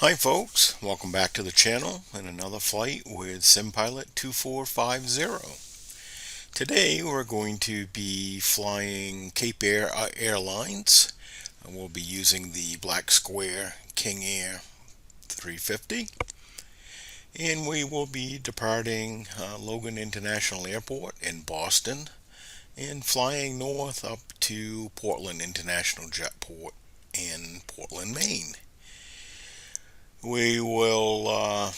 Hi folks, welcome back to the channel and another flight with SimPilot 2450. Today we're going to be flying Cape Airlines, and we'll be using the Black Square King Air 350, and we will be departing Logan International Airport in Boston and flying north up to Portland International Jetport in Portland, Maine. We will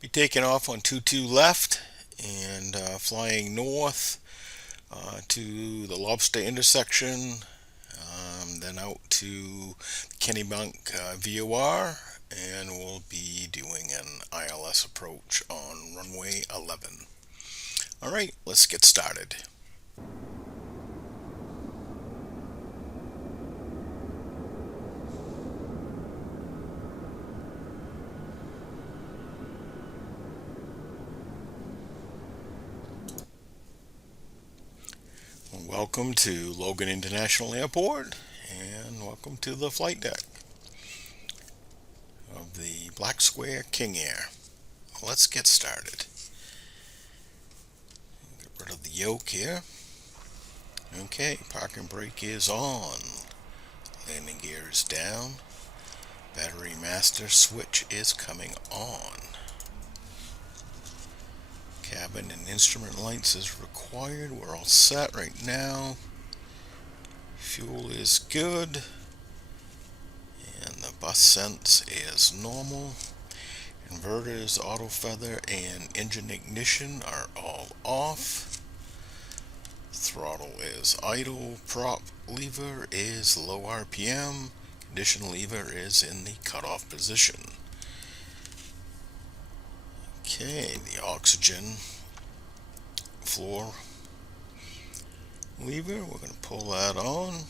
be taking off on 22 left and flying north to the Lobster intersection, then out to Kennebunk VOR, and we'll be doing an ILS approach on runway 11. Alright, let's get started. Welcome to Logan International Airport, and welcome to the flight deck of the Black Square King Air. Let's get started. Get rid of the yoke here. Okay, parking brake is on. Landing gear is down. Battery master switch is coming on. Cabin and instrument lights is required. We're all set right now. Fuel is good. And the bus sense is normal. Inverters, auto feather, and engine ignition are all off. Throttle is idle. Prop lever is low RPM. Condition lever is in the cutoff position. Okay, the oxygen floor lever, we're going to pull that on.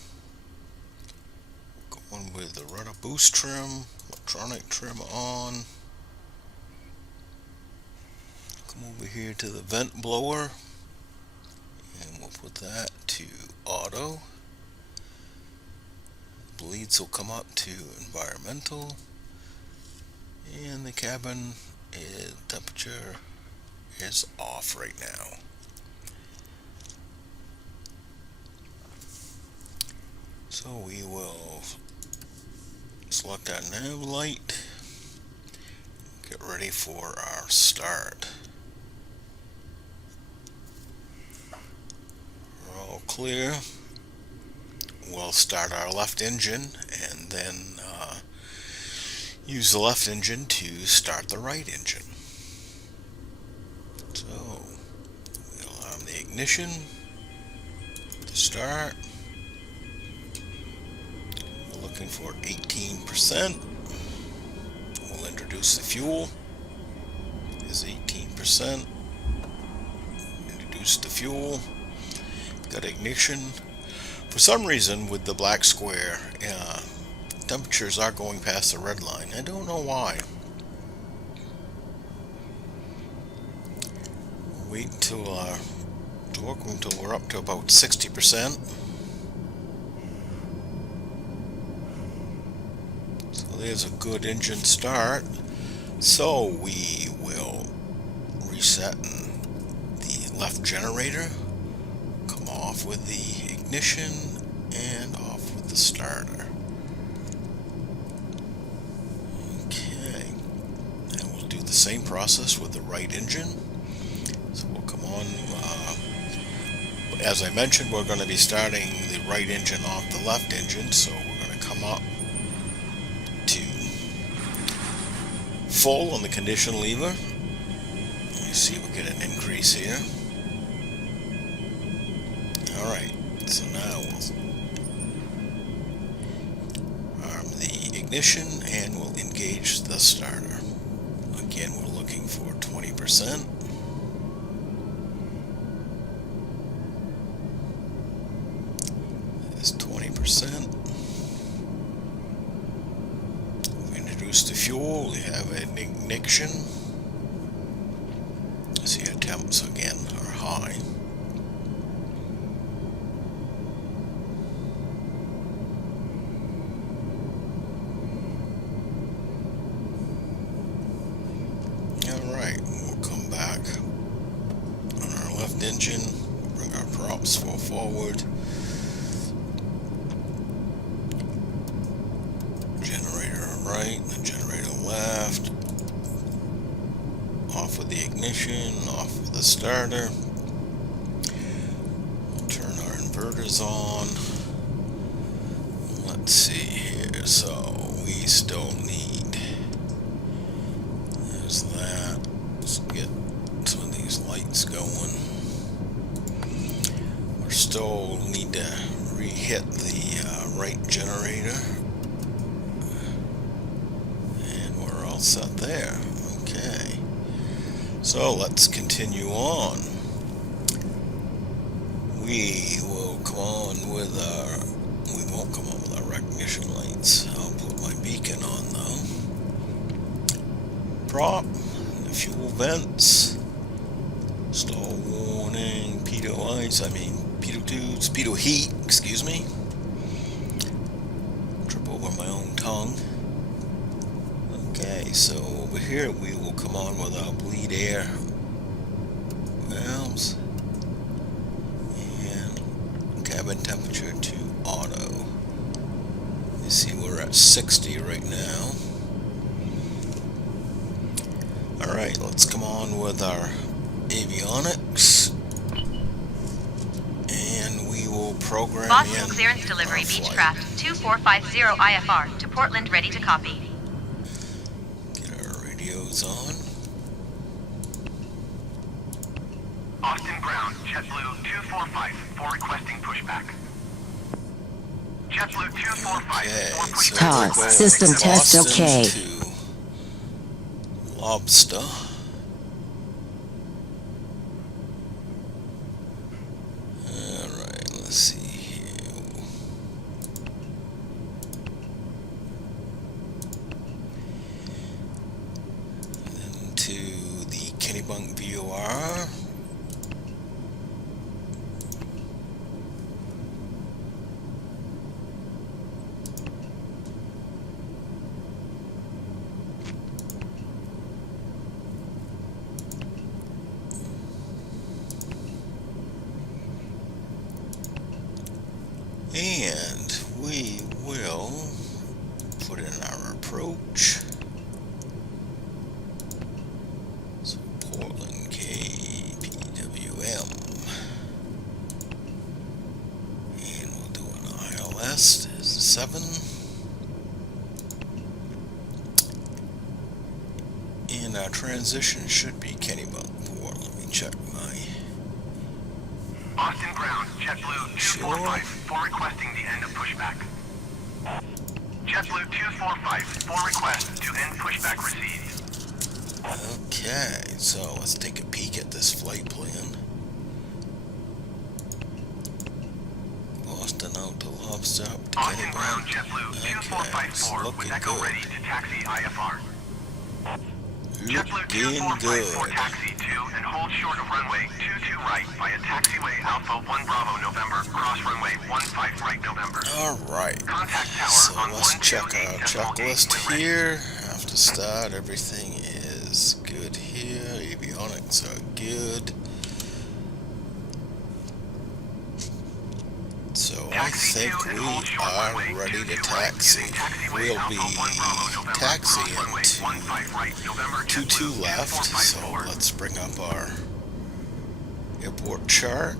Going with the rudder boost trim, electronic trim on. Come over here to the vent blower, and we'll put that to auto. Bleeds will come up to environmental, and the cabin temperature is off right now. So we will select our nav light, get ready for our start. We're all clear. We'll start our left engine and then use the left engine to start the right engine. So we'll arm the ignition to start. We're looking for 18%. We'll introduce the fuel. Is 18%. Introduce the fuel. Got ignition. For some reason with the Black Square, temperatures are going past the red line. I don't know why. We'll wait until we're up to about 60%. So there's a good engine start. So we will reset the left generator, come off with the ignition, and off with the starter. Okay, and we'll do the same process with the right engine. So we'll come on, as I mentioned, we're going to be starting the right engine off the left engine, so we're going to come up to full on the condition lever. You see we get an increase here. Alright, so now we'll arm the ignition and we'll engage the starter. Again, we're looking for 20%. That's 20%. We introduce the fuel, we have an ignition. See our temps again are high. lead engine. Bring our props forward. Generator right, the generator left. Off with the ignition, off with the starter. Turn our inverters on. Let's see here, so we still need, there's that. Let's get some of these lights going. We still need to re-hit the right generator. And we're all set there. Okay. So let's continue on. We will come on with our, we won't come on with our recognition lights. I'll put my beacon on though. Prop, the fuel vents, stall warning, pitot tubes, pitot heat, excuse me. Trip over my own tongue. Okay, so over here we will come on with our bleed air valves and cabin temperature to auto. You see we're at 60 right now. Alright, let's come on with our avionics and we will program Boston in clearance delivery our flight. Beechcraft 2450 IFR to Portland, ready to copy. Get our radios on. Austin ground, JetBlue 245 for requesting pushback. JetBlue 245 for pushback. Tower, system test okay. To Lobster. Alright, let's see here. Then to the Kennebunk VOR. And we will put in our approach. So Portland KPWM. And we'll do an ILS as a 7. And our transition should be Kennebunk. Let me check my Austin ground, JetBlue 245 for requesting the end of pushback. JetBlue 245 for request to end pushback received. Okay, so let's take a peek at this flight plan. Boston out to Lobster up to Austin ground, Kennebunk. JetBlue Okay, it's 2454 with looking Echo good. ready to taxi IFR. JetBlue Looking 245 for good. taxi 2 and hold short of runway 22 right via taxiway Alpha 1 Bravo November, cross runway 15 right November. Alright, Contact tower so on let's check 128 our decimal checklist gate when ready. here. After start, everything is good here. Avionics are good. So I think we are ready to taxi. We'll be taxiing to 22 left, so let's bring up our airport chart.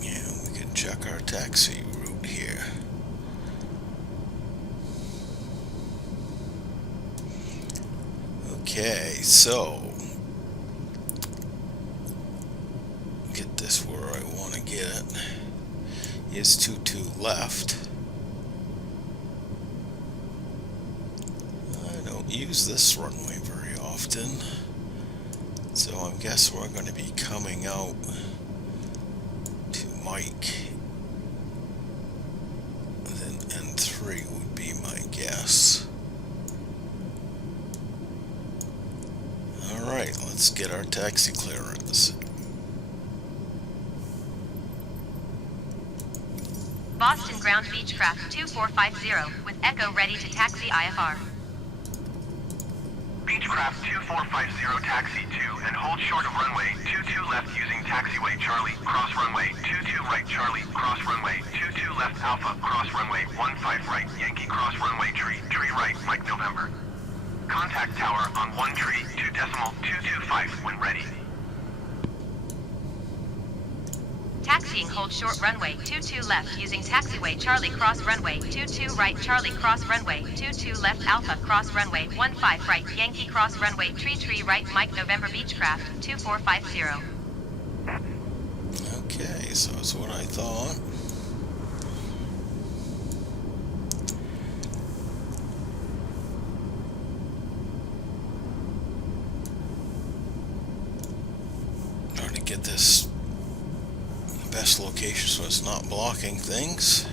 Yeah, we can check our taxi route here. Okay, so get this where I want to get it. Is 22 left. I don't use this runway very often, so I guess we're going to be coming out to Mike. Then N3 would be my guess. Alright, let's get our taxi clearance. Boston ground Beechcraft 2450 with Echo ready to taxi IFR. Beechcraft 2450 taxi 2 and hold short of runway 22 left using taxiway Charlie, cross runway 22 right Charlie, cross runway 22 left Alpha, cross runway 15 right Yankee, cross runway tree right Mike November. Contact tower on 1 tree 2.225 when ready. Taxiing hold short runway 22 left using taxiway Charlie, cross runway 22 right Charlie, cross runway 22 left Alpha, cross runway 15 right Yankee, cross runway tree right Mike November Beechcraft 2450. Okay, so that's what I thought. Trying to get this best location so it's not blocking things.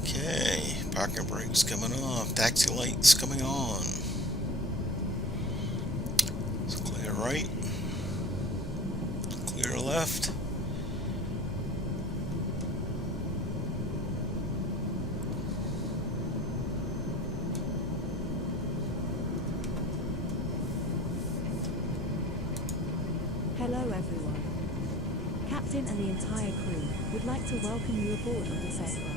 Okay, parking brakes coming off, taxi lights coming on. It's clear right, clear left. Hello everyone. Captain and the entire crew would like to welcome you aboard on this aircraft.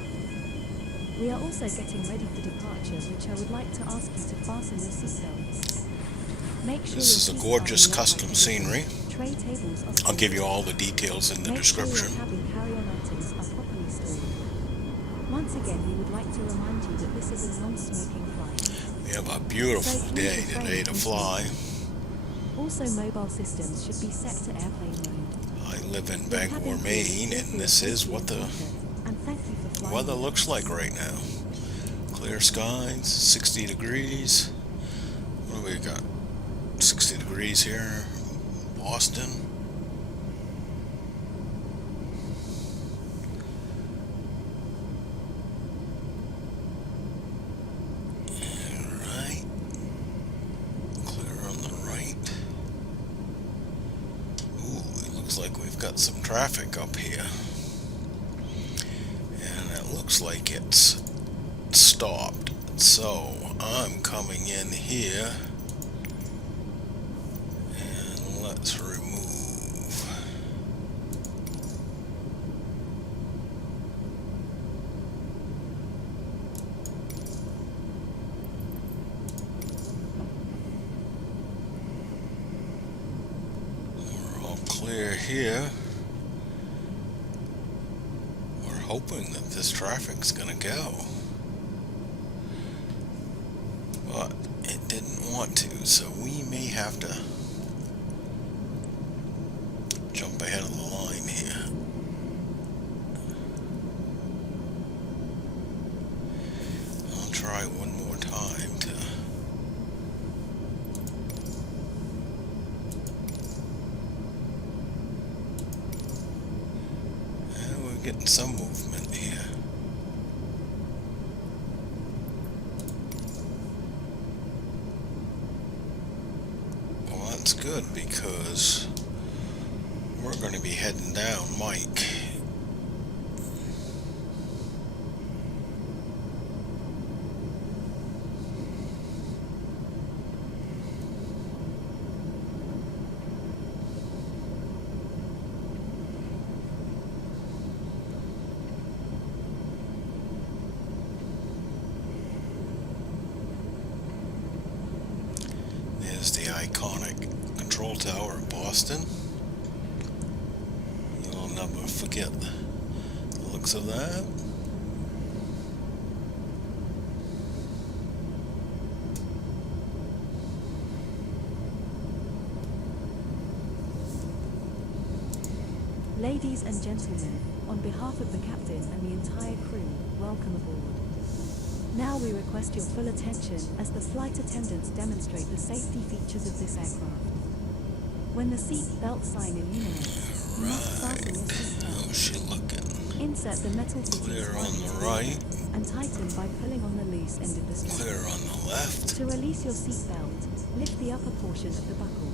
We are also getting ready for departure, which I would like to ask you to fasten your seatbelts. Make sure This is a gorgeous custom scenery. Tray tables are I'll give you all the details in the description. Make sure your cabin carry-on items are properly stored. Once again, we would like to remind you that this is a non-smoking flight. We have a beautiful day today to fly. Also, mobile systems should be set to airplane mode. I live in Bangor, Maine, and this is what the weather looks like right now. Clear skies, 60 degrees. What do we got? 60 degrees here, Boston. Alright. Clear on the right. Ooh, it looks like we've got some traffic up here. And it looks like it's stopped. So I'm coming in here. And let's remove. We're all clear here. We're hoping that this traffic's gonna go. But it didn't want to, so we may have to jump ahead of the line here. I'll try one more time to we're getting some movement here. Well, that's good because we're going to be heading down Mike. There's the iconic control tower of Boston. You'll never forget the looks of that. Ladies and gentlemen, on behalf of the captain and the entire crew, welcome aboard. Now we request your full attention as the flight attendants demonstrate the safety features of this aircraft. When the seat belt sign illuminates, you must fasten your seatbelt. How's she looking? Insert the metal Clear fittings on the right. and tighten by pulling on the loose end of the strap. Clear on the left. To release your seatbelt, lift the upper portion of the buckle.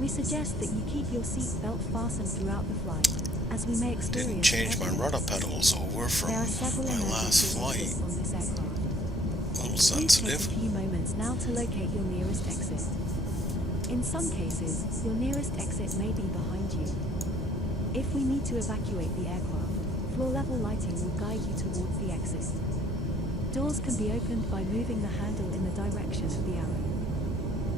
We suggest that you keep your seatbelt fastened throughout the flight. as we may experience Didn't change my turbulence. rudder pedals over from There are several my last emergency flight. exits on this aircraft. A little Please take sensitive. a few moments now to locate your nearest exit. In some cases, your nearest exit may be behind you. If we need to evacuate the aircraft, floor-level lighting will guide you towards the exit. Doors can be opened by moving the handle in the direction of the arrow.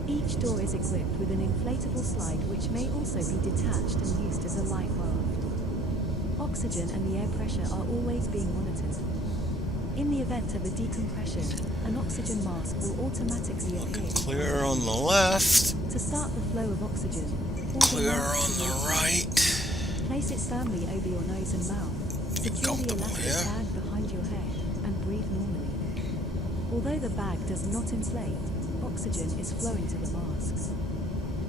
Each door is equipped with an inflatable slide which may also be detached and used as a life raft. Oxygen and the air pressure are always being monitored. In the event of a decompression, an oxygen mask will automatically Looking appear. clear on the left. To start the flow of oxygen, hold Clear mask on towards the you. right. Place it firmly over your nose and mouth. Get Secure the comfortable elastic here. band behind your head and breathe normally. Although the bag does not inflate, oxygen is flowing to the masks.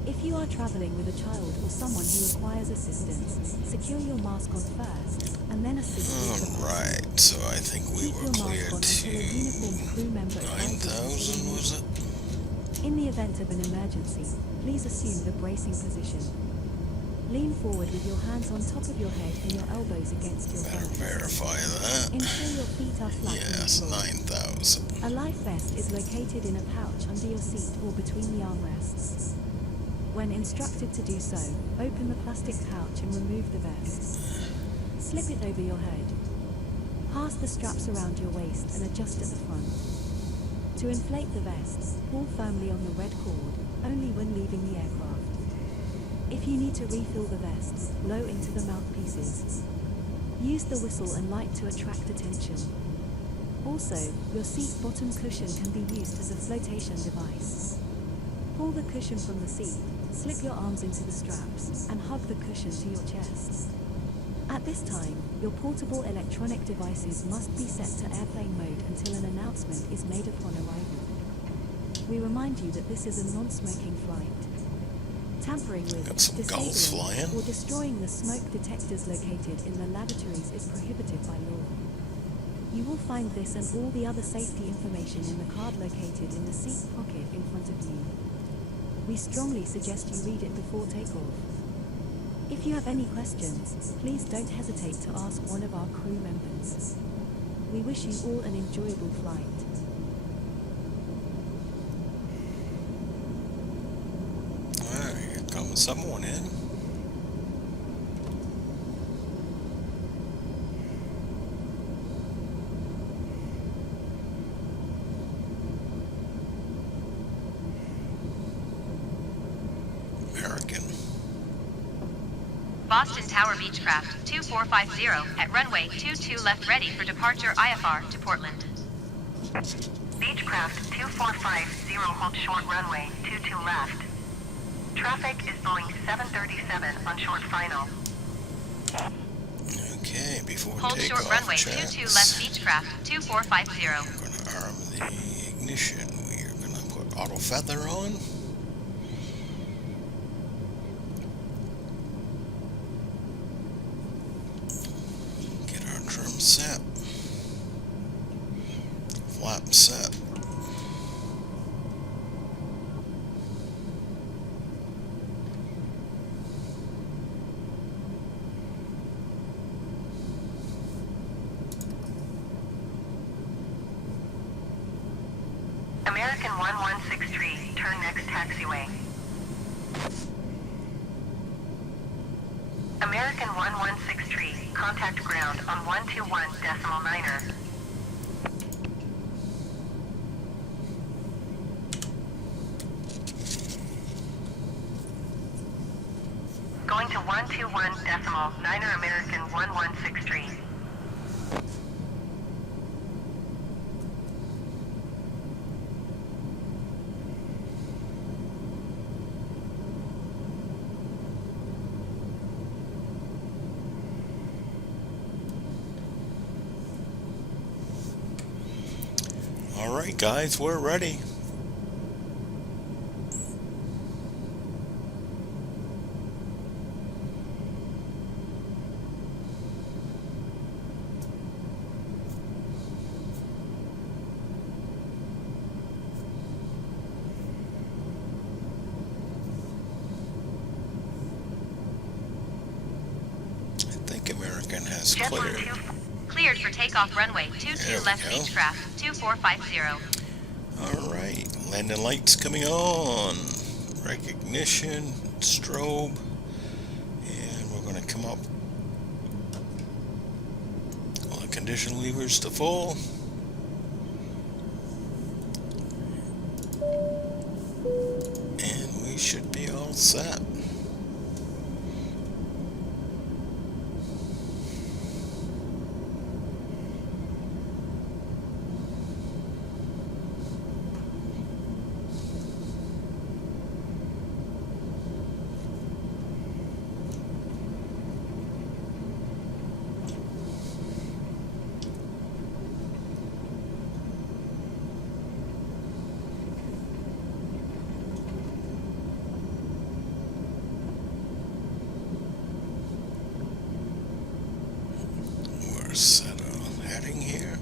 If you are traveling with a child or someone who requires assistance, secure your mask on first and then assist with the mask. Alright, so I think we Keep were your clear mask on until a to uniformed crew member advises you to 9,000, was it? In the event of an emergency, please assume the bracing position. Lean forward with your hands on top of your head and your elbows against your Better belly. verify that. Ensure your feet are flat on the Yes, floor. 9,000. A life vest is located in a pouch under your seat or between the armrests. When instructed to do so, open the plastic pouch and remove the vest. Slip it over your head. Pass the straps around your waist and adjust at the front. To inflate the vest, pull firmly on the red cord, only when leaving the aircraft. If you need to refill the vest, blow into the mouthpieces. Use the whistle and light to attract attention. Also, your seat bottom cushion can be used as a flotation device. Pull the cushion from the seat, slip your arms into the straps, and hug the cushion to your chest. At this time, your portable electronic devices must be set to airplane mode until an announcement is made upon arrival. We remind you that this is a non-smoking flight. Tampering with, Got some gulls disabling, flying. or destroying the smoke detectors located in the lavatories is prohibited by law. You will find this and all the other safety information in the card located in the seat pocket in front of you. We strongly suggest you read it before takeoff. If you have any questions, please don't hesitate to ask one of our crew members. We wish you all an enjoyable flight. Alright, here comes someone in. American. Boston Tower Beechcraft 2450 at runway 22 left ready for departure IFR to Portland. Beechcraft 2450, hold short runway 22 left. Traffic is Boeing 737 on short final. Okay, before Hold takeoff, short runway checks. 22 left Beechcraft 2450. We're gonna arm the ignition. We're gonna put auto feather on. Get our trim set. Flap set. American 1163, turn next taxiway. American 1163, contact ground on 121.9er. Going to 121.9er American 1163. Alright guys, we're ready. American has JetBlue cleared. 24. Cleared for takeoff runway There 22 we left go. Beechcraft 2450. Alright, landing lights coming on. Recognition, strobe. And we're going to come up. All the condition levers to full. And we should be all set. Set a heading here.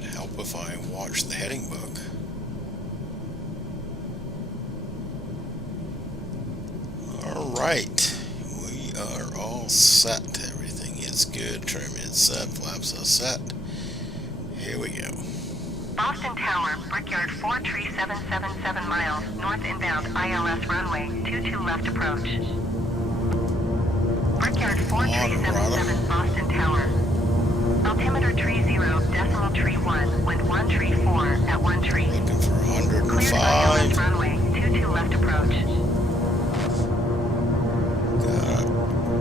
It'd help if I watch the heading book. Alright, we are all set. Everything is good. Trim is set. Flaps are set. Here we go. Boston Tower, Brickyard 43777 miles, north inbound ILS runway, 22 left approach. Brickyard 4377, Boston Tower. Altimeter tree 0, decimal tree 1, wind 1 tree 4, at 1 tree. Looking for Cleared 105. ILS runway, 22 left approach. Got a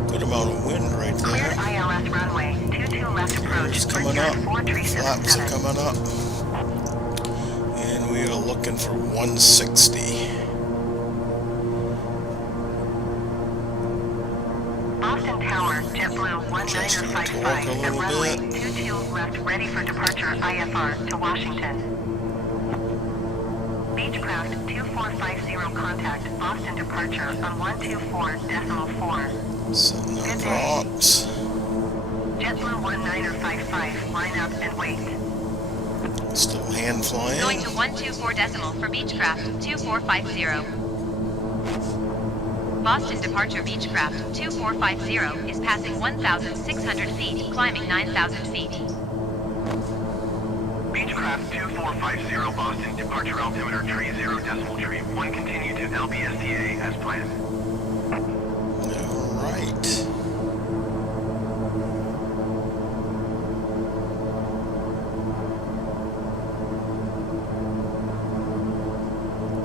good amount of wind right Cleared there. ILS runway, 22 left approach. It's coming Brickyard up. Flaps are 4377. coming up. And we are looking for 160. Boston Tower, JetBlue Adjusting the 1955 torque a at little runway bit. 22 left, ready for departure IFR to Washington. Beechcraft 2450 contact Boston departure on 124.4. Setting Good up day. rocks. JetBlue 1955, line up and wait. Still hand flying. Going to 124 decimal for Beechcraft 2450. Boston departure Beechcraft 2450 is passing 1,600 feet, climbing 9,000 feet. Beechcraft 2450, Boston, departure altimeter tree 0, decimal tree 1, continue to LBSDA as planned. Alright.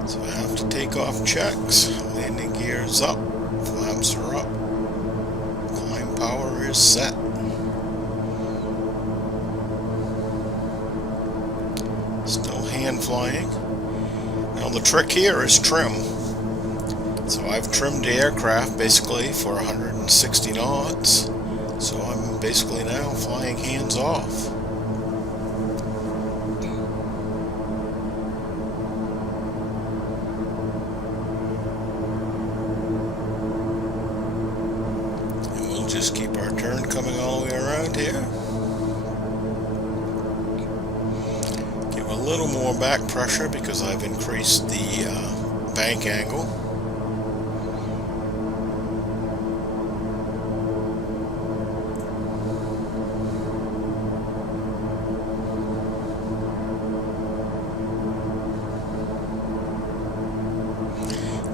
So I have to take off checks. Landing gear is up. Flaps are up. Climb power is set. Still hand flying. Now the trick here is trim. So I've trimmed the aircraft basically for 160 knots. So I'm basically now flying hands off. And we'll just keep our turn coming all the way around here. Give a little more back pressure because I've increased the bank angle.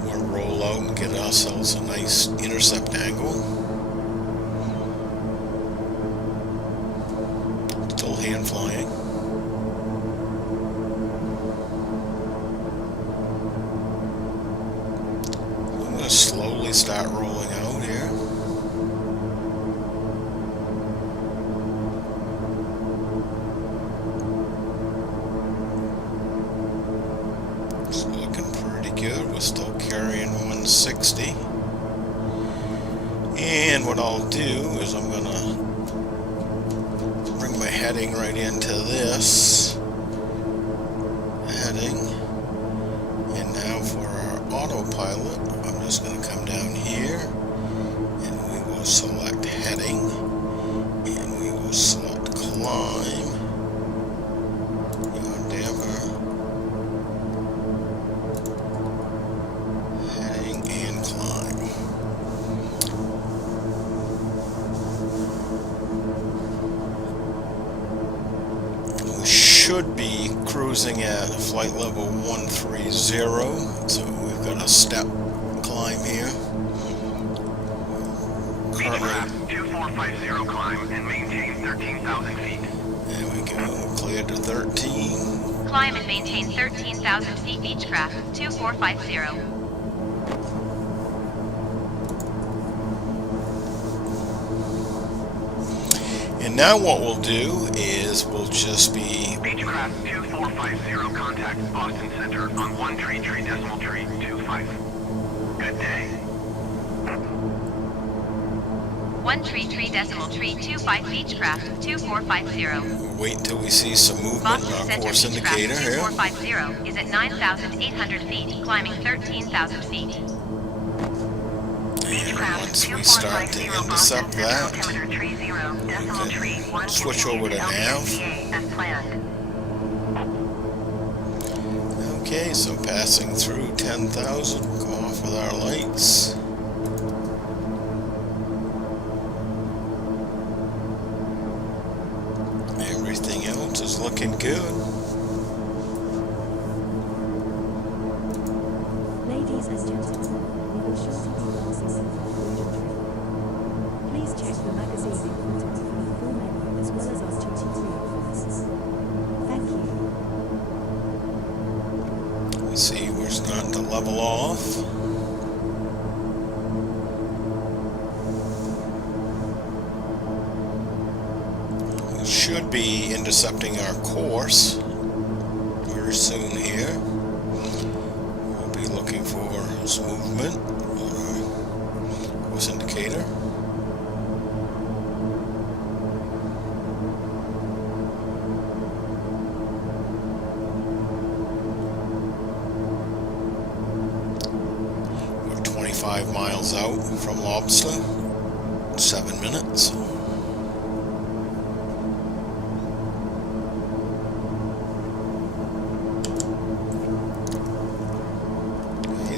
We'll roll out and get ourselves a nice intercept angle. Still hand flying. I'm going to slowly start rolling out here. It's looking pretty good. We're still carrying 160. And what I'll do is I'm going to bring my heading right into this heading. And now for our autopilot, I'm just going to come down here and we will select heading and we will select climb. Damper. should be cruising at flight level 130, so we've got a step climb here. Beechcraft 2450 climb and maintain 13,000 feet. There we go, cleared to 13. Climb and maintain 13,000 feet. Beechcraft 2450. And now what we'll do is we'll just be Beechcraft 2450 contact Boston Center on 133.25. Good day. 133.25 Beechcraft 2450. wait until we see some movement in Boston our Center course indicator Beechcraft here. 2450 is at 9,800 feet, climbing 13,000 feet. And once we start to intercept that, we can switch over to nav. Okay, so passing through 10,000, we'll go off with our lights. Everything else is looking good. Ladies and gentlemen, we will shortly be passing over the tree. Please check the magazine in front of you for the full menu as well as our duty-free offers. Thank you. We see we're starting to level off. We should be intercepting our course very soon here. We'll be looking for some movement on our course indicator. We're 25 miles out from Lobster, 7 minutes.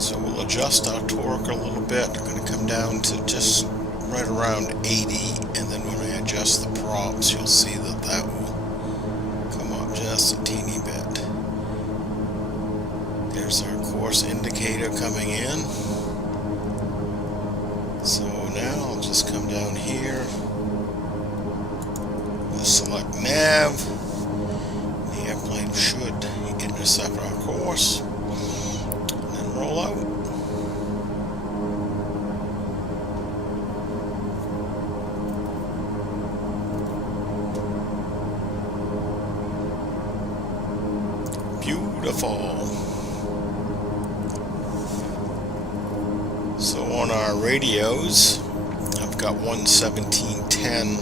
So we'll adjust our torque a little bit. We're going to come down to just right around 80, and then when I adjust the props, you'll see that that will come up just a teeny bit. There's our course indicator coming in. So now I'll just come down here. We'll select nav. The airplane should intercept our course. Roll out. Beautiful. So on our radios, I've got 117.10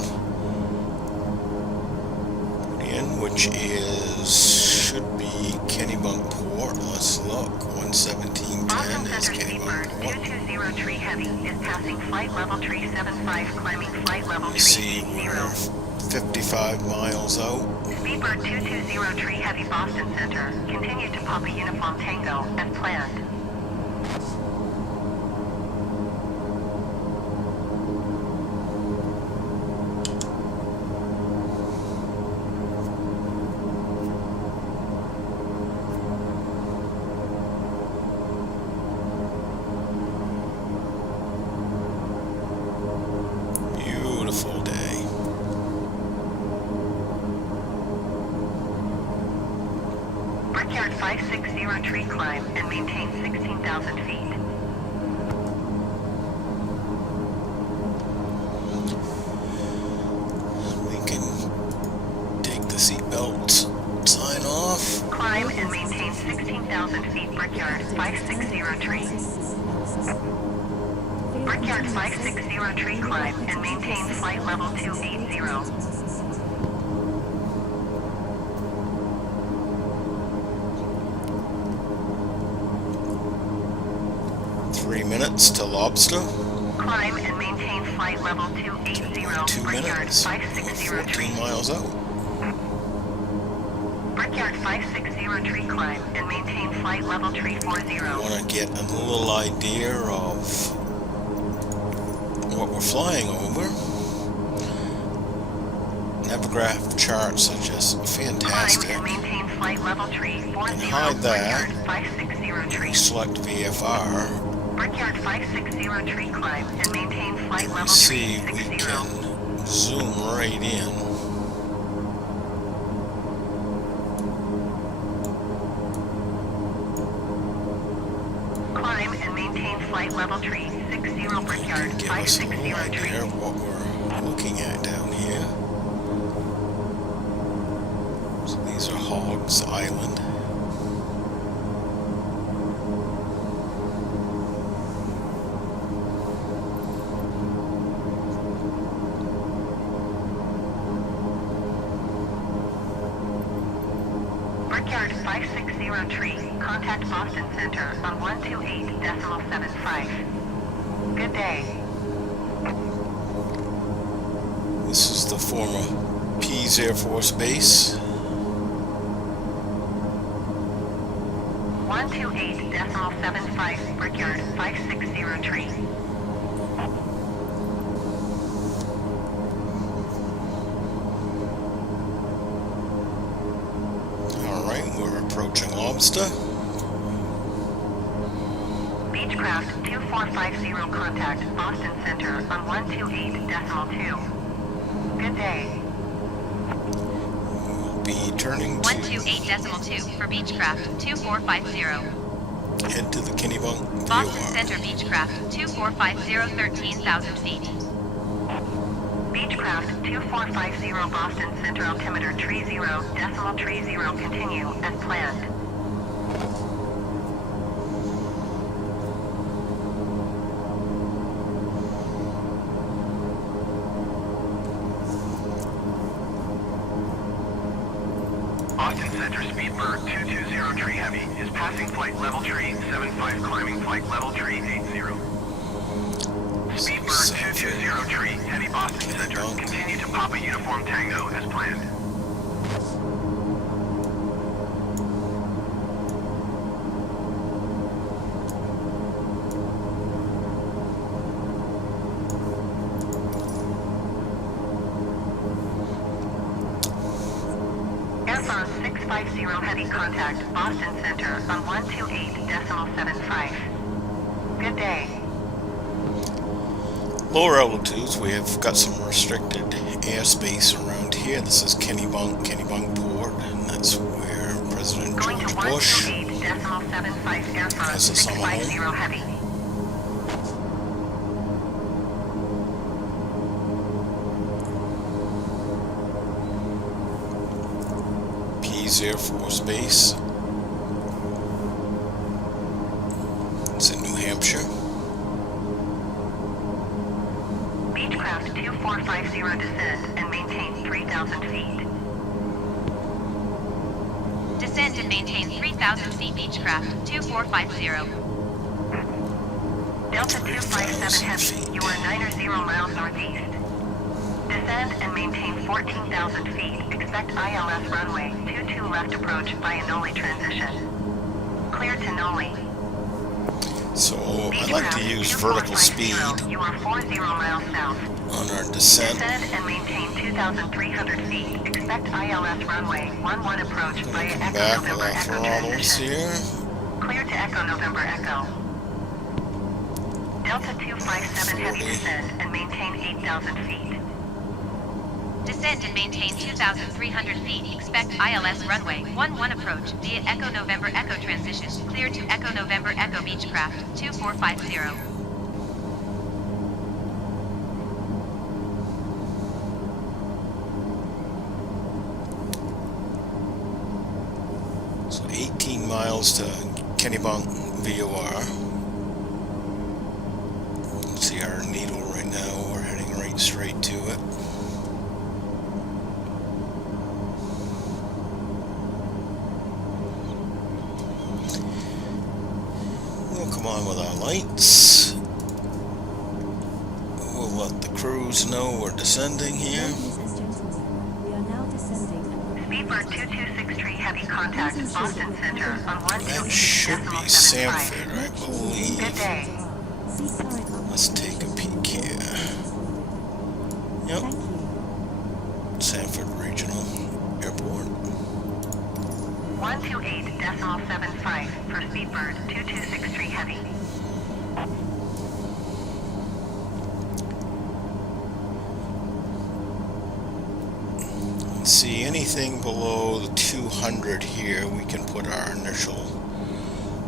put in, which should be Kennebunkport. Let's look. 117.10 is Kennebunkport. 220 Tree Heavy is passing flight level tree 75, climbing flight level You tree see 80. we're 55 miles out. Speedbird 220 Tree Heavy Boston Center, continue to Papa Uniform Tango as planned. Beautiful day. Brickyard 560 tree climb and maintain 16,000 feet. We can take the seatbelt sign off. Climb and maintain 16,000 feet. Brickyard 560 tree. Brickyard 560 tree climb and maintain flight level 280. 3 minutes to Lobster. Climb and maintain flight level 280. 2 Brickyard minutes. 560 We're tree. 14 miles out. Brickyard 560 tree climb and maintain flight level 340. I want to get a little idea of what we're flying over. Epigraph charts are just fantastic. Climb and maintain flight level tree 40 And hide that. Brickyard 560 tree. Select VFR. Brickyard 560 tree climb and maintain flight And level we see tree we 60. can zoom right in. Climb and maintain flight level tree 60 Brickyard Give us a 560 little tree. idea of what we're looking at down here. So these are Hogs Island. Brickyard 560 tree. Contact Boston Center on 128.75. Good day. This is the former Pease Air Force Base. 128.75 Brickyard 560 tree. Alright, we're approaching Lobster. Beechcraft 2450 contact Boston Center on 128.2. Good day. We'll be turning to 128.2 for Beechcraft 2450. head to the Kennebunk Boston VOR. Center Beechcraft 2450, 13,000 feet. Beechcraft 2450 Boston Center altimeter tree 0.30 continue as planned. Boston Center Speedbird 220 tree heavy is passing flight level tree 75 climbing flight level tree 80. Speedbird 220 tree heavy Boston Center continue to Papa Uniform Tango as planned. Airphone 650 heavy contact Boston Center on 128.75. Good day. Lower altitudes, we have got some restricted airspace around here. This is Kennebunk Port, and that's where President Going to George Bush 128.75 Airphone has a summer 650 home. heavy. Pease Air Force Base. It's in New Hampshire. Beechcraft 2450 descend and maintain 3,000 feet. Descend and maintain 3,000 feet Beechcraft 2450. Delta 257 heavy, you are 90 miles northeast. Descend and maintain 14,000 feet. Expect ILS runway 22 left approach via Noli transition. Clear to Noli. So I like to use vertical speed You are 40 miles south. on our descent. Descend and maintain 2,300 feet. Expect ILS runway 11 approach via Echo Back with November our Echo throttles transition. here. Clear to Echo November Echo. Delta 257 heavy 40. descend and maintain 8,000 feet. Descend and maintain 2,300 feet. Expect ILS runway 11 approach via Echo November Echo transition. Clear to Echo November Echo Beechcraft 2450. So 18 miles to Kennebunk VOR. See our needle right now, we're heading right straight to it. We'll come on with our lights. We'll let the crews know we're descending here. Ladies and gentlemen, we are now descending and Speedbird 226 heavy contact Boston Center on That should be 128.75. Sanford, I Good believe. day. see current Let's take a peek here. Yep. Thank you. Sanford Regional Airport. 128.75 for Speedbird 2263 Heavy. See, anything below the 200 here, we can put our initial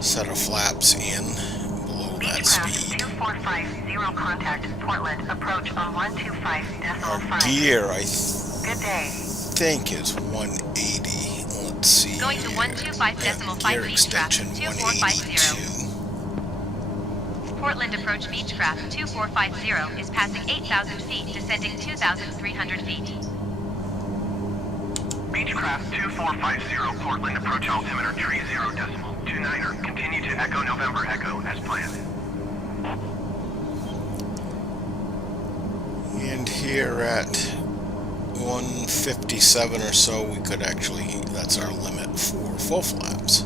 set of flaps in below that Beechcraft speed. 2450 contact Portland approach on 125.5. Our gear, I Good day. think, is 180. Let's see. Going to here. 125.5 Gear Beechcraft extension 2450. 182. Portland approach Beechcraft 2450 is passing 8,000 feet, descending 2,300 feet. Beechcraft 2450, Portland approach altimeter 30.29er. Continue to Echo November Echo as planned. And here at 157 or so, we could actually, that's our limit for full flaps.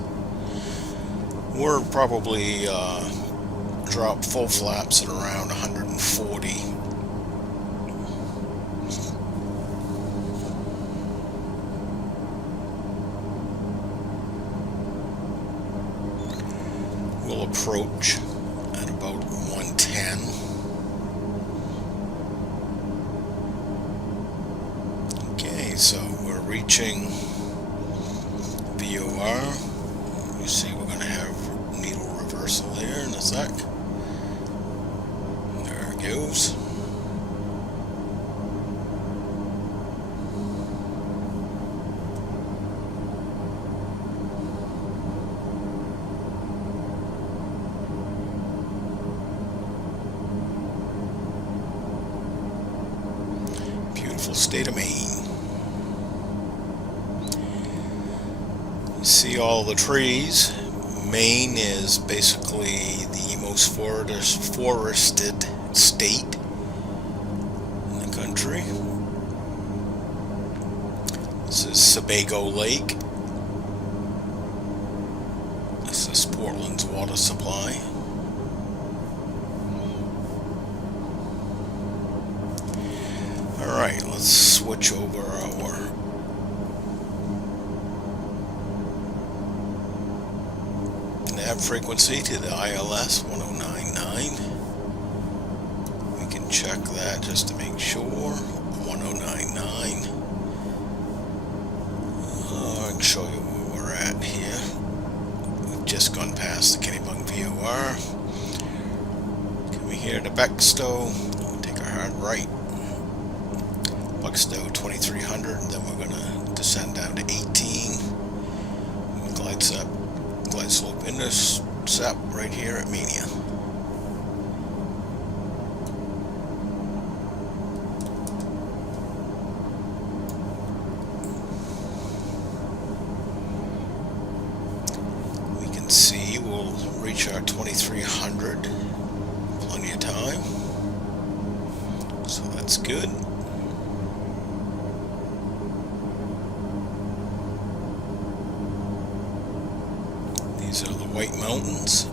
We're probably drop full flaps at around 140. We'll approach at about 110. Okay, so we're reaching VOR. You see we're going to have needle reversal there in a sec. There it goes. Beautiful state of Maine. You see all the trees. Maine is basically the most forested state in the country. This is Sebago Lake. This is Portland's water supply. Alright, let's switch over our nav frequency to the ILS 1099. We can check that just to make sure. 1099. I can show you where we're at here. We've just gone past the Kennebunk VOR. Coming here to Bexto. We'll take our hard right. Buckstow 2300, then we're going to descend down to 18. Glide slope intercept right here at Mania. We can see we'll reach our 2300. Plenty of time. So that's good. These are the White Mountains.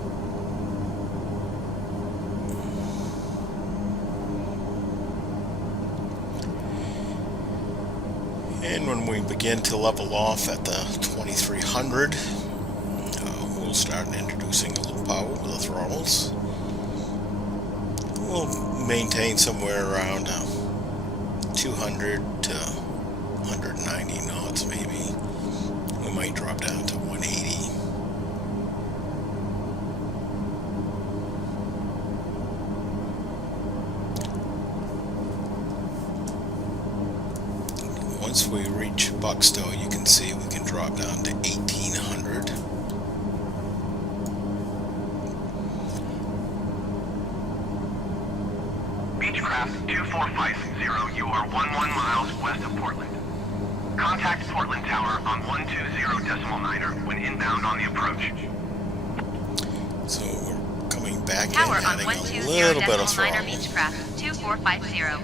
And when we begin to level off at the 2300, we'll start introducing a little power with the throttles. We'll maintain somewhere around 200 to 190 knots maybe. We might drop down to 180. Once we reach Buckstow, you can see we can drop down to 1800. Beechcraft 2450, you are 11 miles west of Portland. Contact Portland Tower on 120.9er when inbound on the approach. So we're coming back Tower in, on adding a little bit of 120.9er throttle. Beechcraft 2450.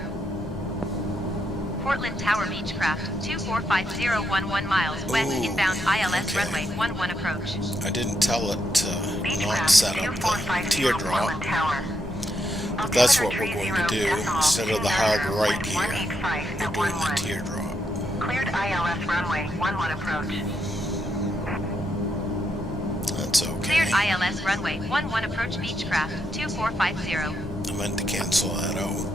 Portland Tower Beechcraft 2450, 11 miles west, Ooh, inbound ILS okay. runway 11 approach. I didn't tell it to not Beechcraft set up the 2450 teardrop. Portland Tower. But that's what we're going to do. Instead of the hard right here, we're doing the 185 at 11. teardrop. Cleared ILS runway 11 approach. That's okay. Cleared ILS runway 11 approach Beechcraft 2450. I meant to cancel that out.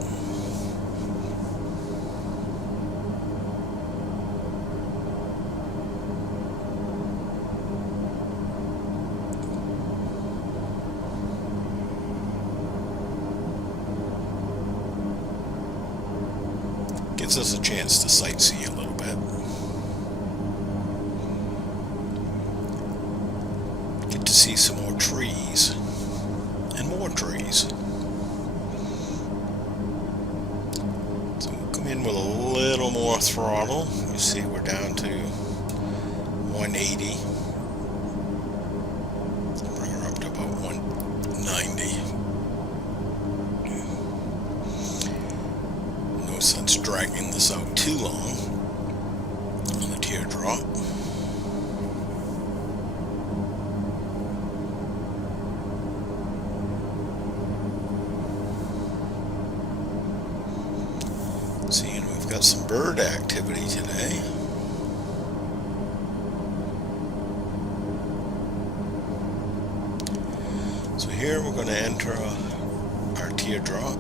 Gives us a chance to sightsee a little bit. Get to see some more trees and more trees. So we'll come in with a little more throttle. You see we're down to 180. Bring her up to about 190. No sense dragging this out too long on the teardrop. Seeing we've got some bird activity today. So here we're going to enter our teardrop.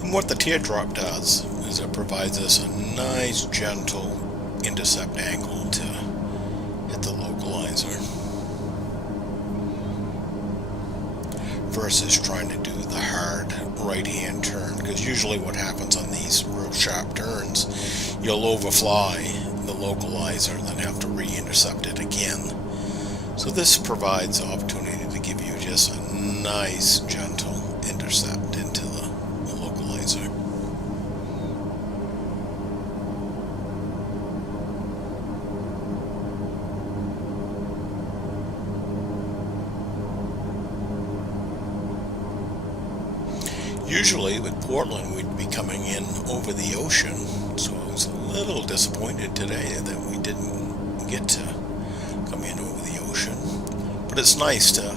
And what the teardrop does is it provides us a nice gentle intercept angle to hit the localizer versus trying to do the hard right hand turn, because usually what happens on these real sharp turns, you'll overfly the localizer and then have to re-intercept it again. So this provides the opportunity to give you just a nice gentle intercept into the localizer. Usually with Portland we'd be coming in over the ocean, so I was a little disappointed today that we didn't get to come in over the ocean. But it's nice to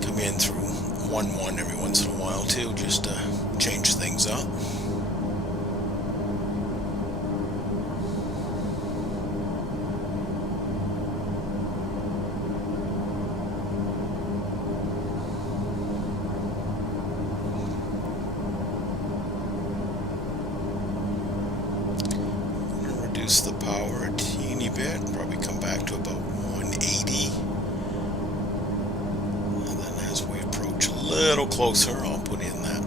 come in through 1-1 every once in a while too, just to change things up. Reduce the power a teeny bit, probably come back to about 180. And then as we approach a little closer, I'll put in that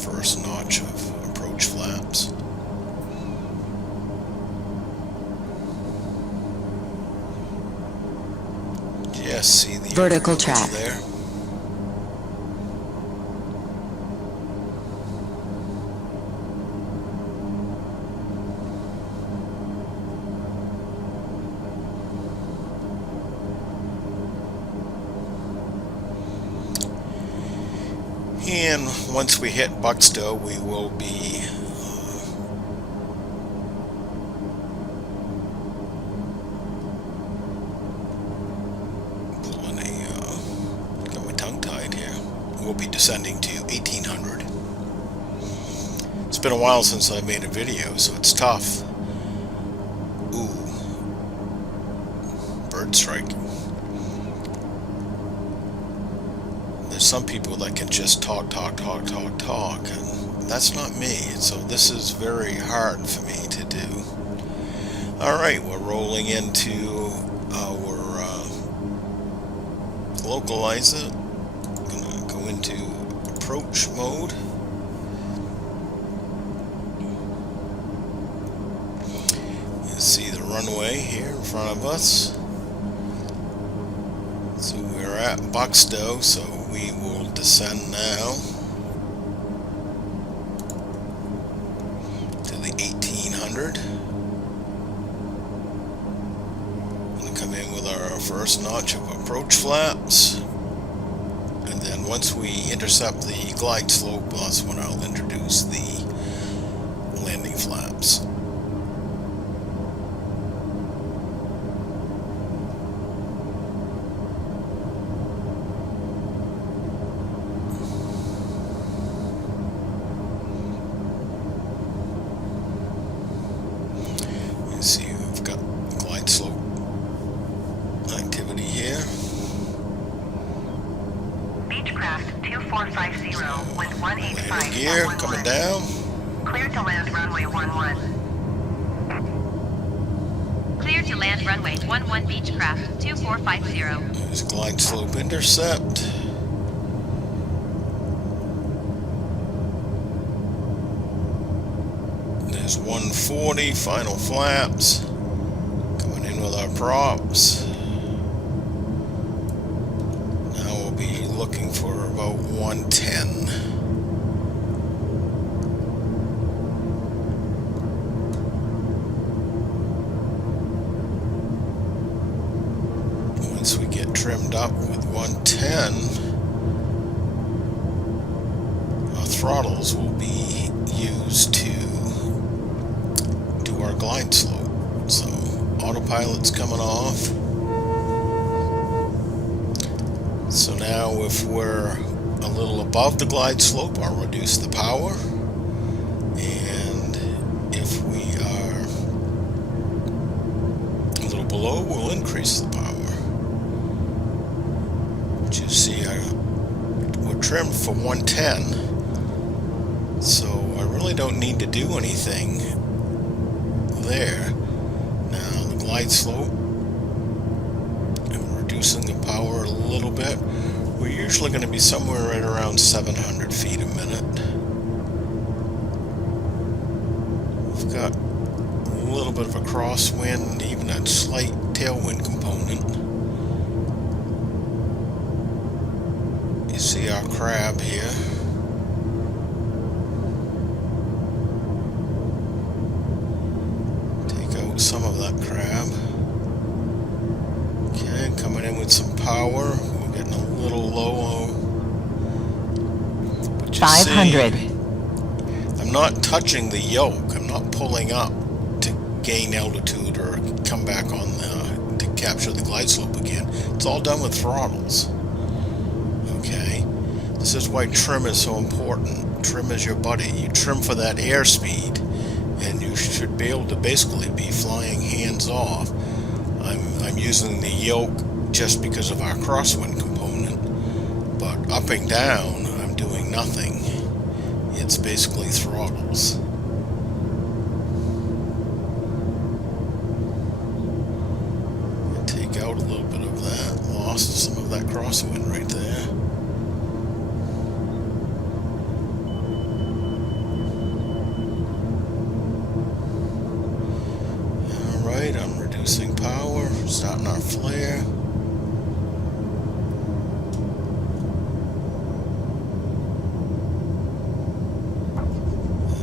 first notch of approach flaps. Just see the Vertical aircraft track. there. And once we hit Buxton, we will be pulling got my tongue tied here. We'll be descending to 1800. It's been a while since I made a video, so it's tough. Ooh, bird strike. There's some people that can just talk, and that's not me. So this is very hard for me to do. Alright, we're rolling into our localizer. Gonna go into approach mode. runway here in front of us. So we're at Buxtehude, so we will descend now to the 1800. And come in with our first notch of approach flaps. And then once we intercept the glide slope, that's when I'll introduce the landing flaps. You see we've got glide slope activity here. Beechcraft 2450, wind 185. Landing gear coming down. Clear to land runway 11. Clear to land runway 11 Beechcraft 2450. There's glide slope intercept. There's 140 final flaps. Coming in with our props. Now we'll be looking for about 110. Once we get trimmed up with 110, our throttles will be used to do our glide slope. So autopilot's coming off. So now if we're a little above the glide slope, I'll reduce the power. And if we are a little below, we'll increase the power. But you see, we're trimmed for 110, so I really don't need to do anything there. Now the glide slope, I'm reducing the power a little bit. We're usually going to be somewhere right around 700 feet a minute. We've got a little bit of a crosswind, even a slight tailwind component. You see our crab here. Take out some of that crab. Okay, coming in with some power. We're getting a little low. But you 500. see, I'm not touching the yoke. I'm not pulling up to gain altitude or come back on to capture the glide slope again. It's all done with throttles. Okay, this is why trim is so important. Trim is your buddy. You trim for that airspeed, and you should be able to basically be flying hands off. I'm using the yoke just because of our crosswind component, but up and down, I'm doing nothing. It's basically throttles. Take out a little bit of that. Lost some of that crosswind right there. Alright, I'm reducing power, starting our flare.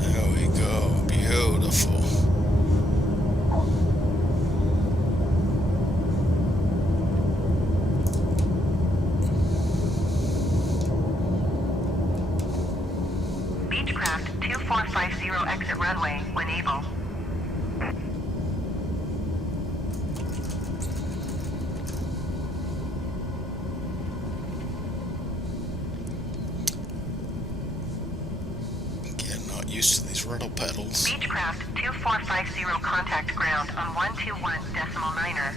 There we go, beautiful. Beechcraft 2450, exit runway when able. Used to these rattle pedals. Beechcraft 2450, contact ground on 121.9er.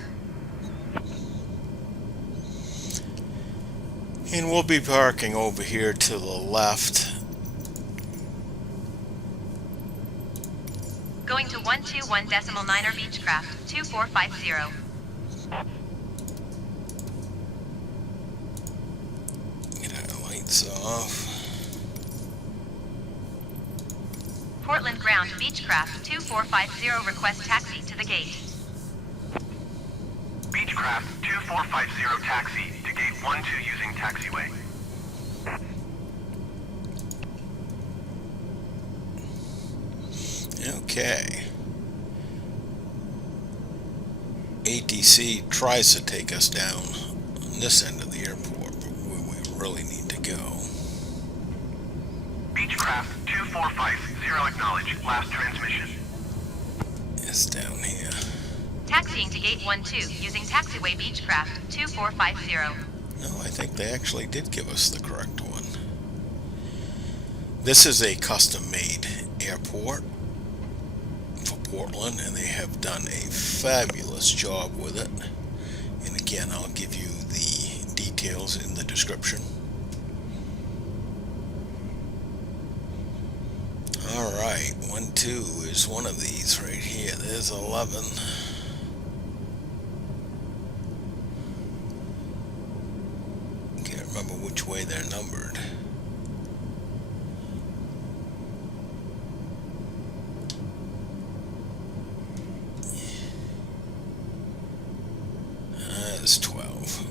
And we'll be parking over here to the left. Going to 121.9er Beechcraft 2450. Get our lights off. Portland ground Beechcraft 2450, request taxi to the gate. Beechcraft 2450 taxi to gate 12 using taxiway. Okay. ATC tries to take us down on this end of the airport, but we really need to go. Beechcraft 2450 acknowledge. Last transmission. It's down here. Taxiing to gate 12 using taxiway Beechcraft 2450. No, I think they actually did give us the correct one. This is a custom-made airport for Portland, and they have done a fabulous job with it. And again, I'll give you the details in the description. Alright, 12 is one of these right here. There's 11. Can't remember which way they're numbered. That's 12.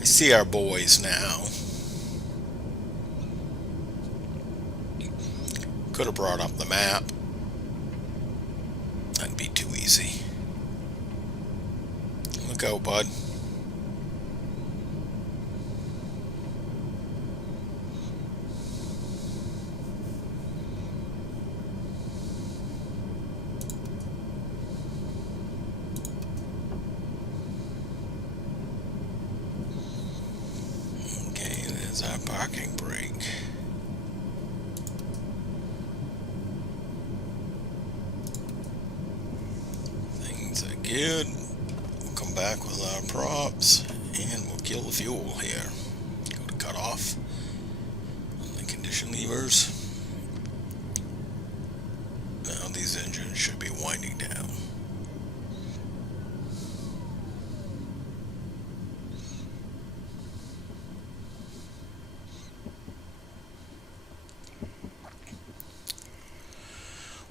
I see our boys now. Could have brought up the map. That'd be too easy. Look out, bud. Okay, there's our parking brake. Things are good. We'll come back with our props and we'll kill the fuel here. Go to cut off on the condition levers. Now these engines should be winding down.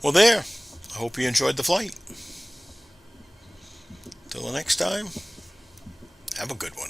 Well, there. I hope you enjoyed the flight. Till the next time, have a good one.